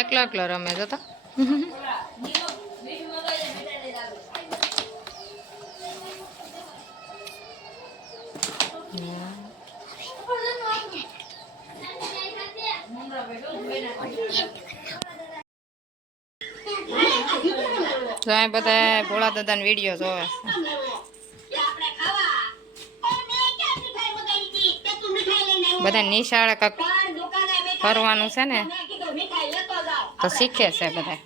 એકલો એકલો રમે જો તો તો અહીં બધા ભોળા દાદાના વીડિયો જોવે. બધા નિશાળે કાંક ફરવાનું છે ને? તો શીખે છે બધા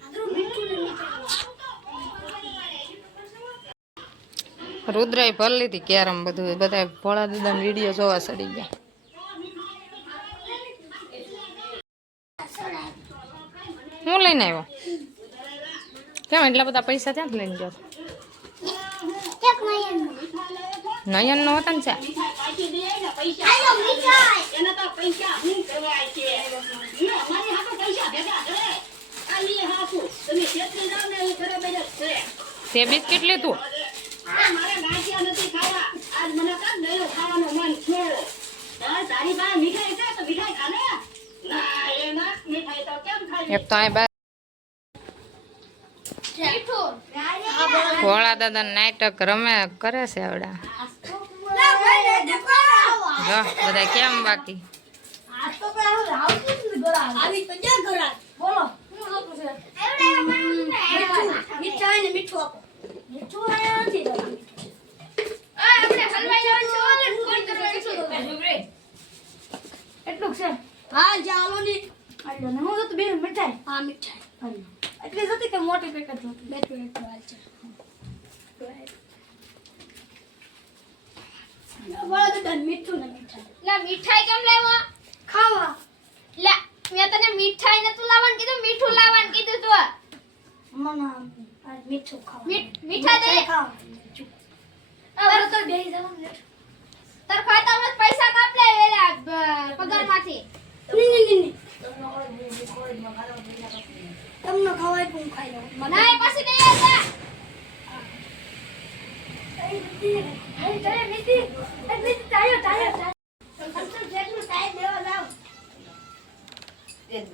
રુદ્રએ ભર લીધી કેરમ બધું. બધા ભોળા દાદાના વીડિયો જોવા સડી ગયા. હું લઈને આવ્યો? કેમ એટલા બધા પૈસા ત્યાંથી લઈને ગયો નયન નો હતા ને ચા? તે બિસ્કિટ લીધું? એક તો અહીં બા ભોળા દાદા નાટક રમે કરે છે આવડા. જો બધા કેમ બાકી? એટલું છે હા ચાલો તો બે મીઠાઈ હા મીઠાઈ આલ્યો એટલી જ હતી કે મોટી પેકેટ બે પેકેટ મીઠું ને મીઠાઈ લા મીઠાઈ કેમ લેવા ખાવા લા મેં તને મીઠાઈ નતું લાવવાનું કીધું, મીઠું લાવવાનું કીધું તો. મને મીઠું ખાવા મીઠા દે. ખાવા તારે તો બેહી જવાનું તાર ખાતામાં જ પૈસા કાપ લે વેલા બ- પગારમાંથી. ની ની ની ની તમને ખવાય પણ ખાઈ લઉં. ના પછી નહીં આવતા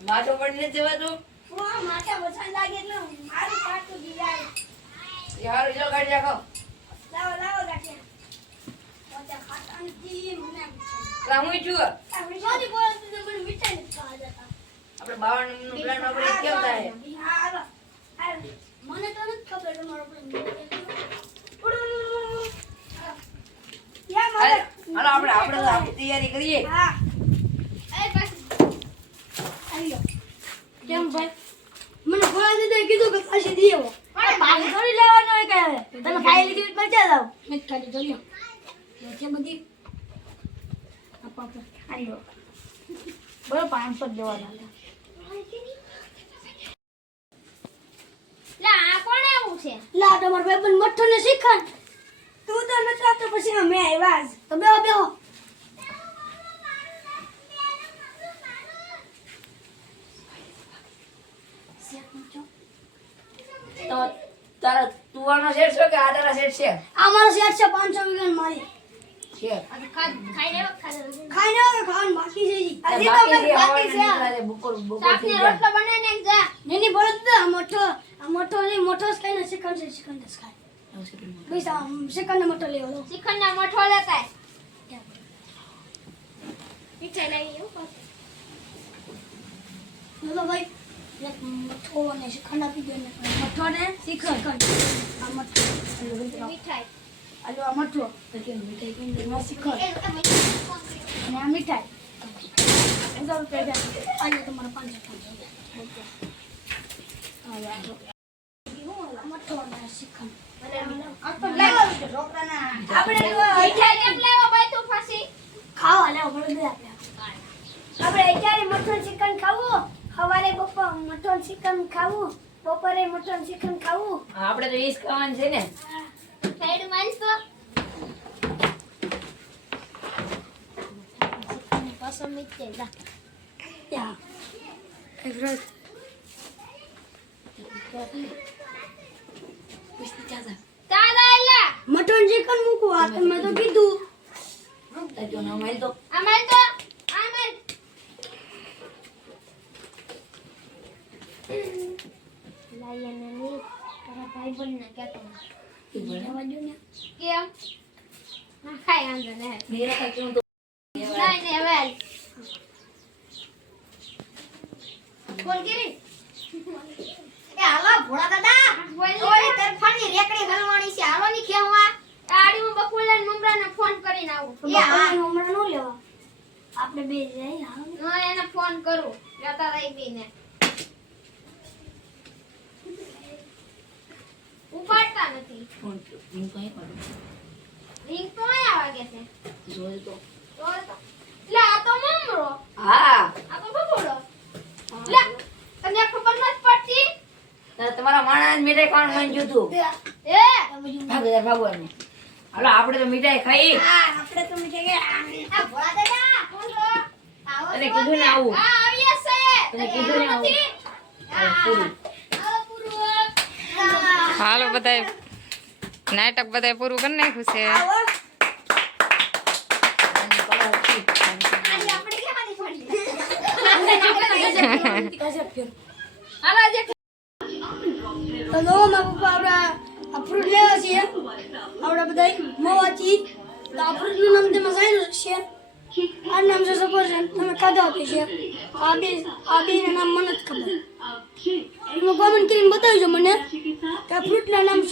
માટો પડીને જવા દો. યાર જો કાઢી રાખો હું છું આપણે બાવનનું પ્લાન આપણે કેમ થાય? મને તો નથી ખબર તમારો હાલો આપણે આપણે આપણી તૈયારી કરીએ. હા. કેમ ભાઈ? મને ભોળા કીધું કે પાછી દઈ આવો. પાણી થોડી લેવાનું હોય કે તમે ખાઈ લીધી મજા જાવ મેં ખાલી જોઈ છે બધી. આપા આપા ખાઈ લો. બરો પાંચસો જ દેવાના લા આ કોણ એવું છે? લા તમાર ભાઈ મઠ્ઠો ને શીખણ તું તો નથી આપતો પછી અમે આવ્યા. તો બેહો બેહો. તો તારા તુવાનો શેર છે કે આટાના શેર છે? આ મારો શેર છે પાંચસો વીઘા મારી. છે. આ ખા- ખાઈને ખાઈને ખાવાનું બાકી છે જી. હજી તો બાકી છે બાકી છે હવાના નીકળે બપોર બપોર શાકની થઈ જાય. રોટલો બનાવીને જા. આ મોટો આ મોટો નહીં મોટો જ ખાય ને છે શ્રીખંડ જ ખાય. બસ આ ને મોટો લેવો લો શ્રીખંડના મઠો લેતા એવું. ભાઈ મઠો અને શ્રીખંડ આપી દો ને મઠો ને શ્રીખંડ આ મઠો. મીઠાઈ. આલો આ મઠો. કે મીઠાઈ કેમ દે માં શ્રીખંડ અને આ મીઠાઈ. હજાર રૂપિયા આલો તમારા મઠો શ્રીખંડ આપણે અત્યારે મટન ચિકન ખાવું? સવારે બપોર મટન ચિકન ખાવું બપોરે મટન ચિકન ખાવું. આપણે તો ઈસ ખાવાનું છે ને. સાઈડ મારીશ પાછો મીઠાઈ જા યા એક રાત દાદા એલા. મટન ચિકન મૂકવું આ તમે તો કીધું. અમાર તો. લાયા ને નહીં તારા ભાઈ બંધ ને કહેતો ઈ ભણે. જવા દો ને. કેમ? ના વાંધો નહીં. નીરા કાંઈ કેવું તો નહીં નહીં હવે ફોન કરી. એ હાલો ભોળા દાદા. ઓલી તરફાની રેકડી હલવાણી છે. હાલો ની ખેવા. ગાડીમાં બકુલા ને મમરાને ફોન કરીને આવું. તો ન લેવા આપણે બે જઈએ હા હા એને ફોન કરું. જતા રહી બીને. ઉપાડતા નથી ફોન હું કંઈ કરું. રિંગ તો આયા વાગે છે. જોયું તો. તો. તો આ તો મમરો. હા. આ તો બકુલો લે તને ખબર નથી પડતી? તમારા માણસ મીઠાઈ કોણ મન જોતું એ. હાલો આપણે તો મીઠાઈ ખાઈ. આપણે તો મીઠે આ ભોળા દાદા બોલો આવો અને કીધું ને આવું. છે કીધું ને આવું. હાલો બધાય. નાટક બધાય પૂરું કરી નાખ્યું છે. હેલો મા પપ્પા આપણા ફ્રૂટ લેવા છીએ આપણા બધા મવાથી. તો નામ તેમાં જાણ્યું છે આ નામ છે સફરજન. તમે ખાધા આપી છે. આ બે, આ નામ મને જ ખબર. તમે બતાવજો મને કે આ ફ્રૂટના નામ શું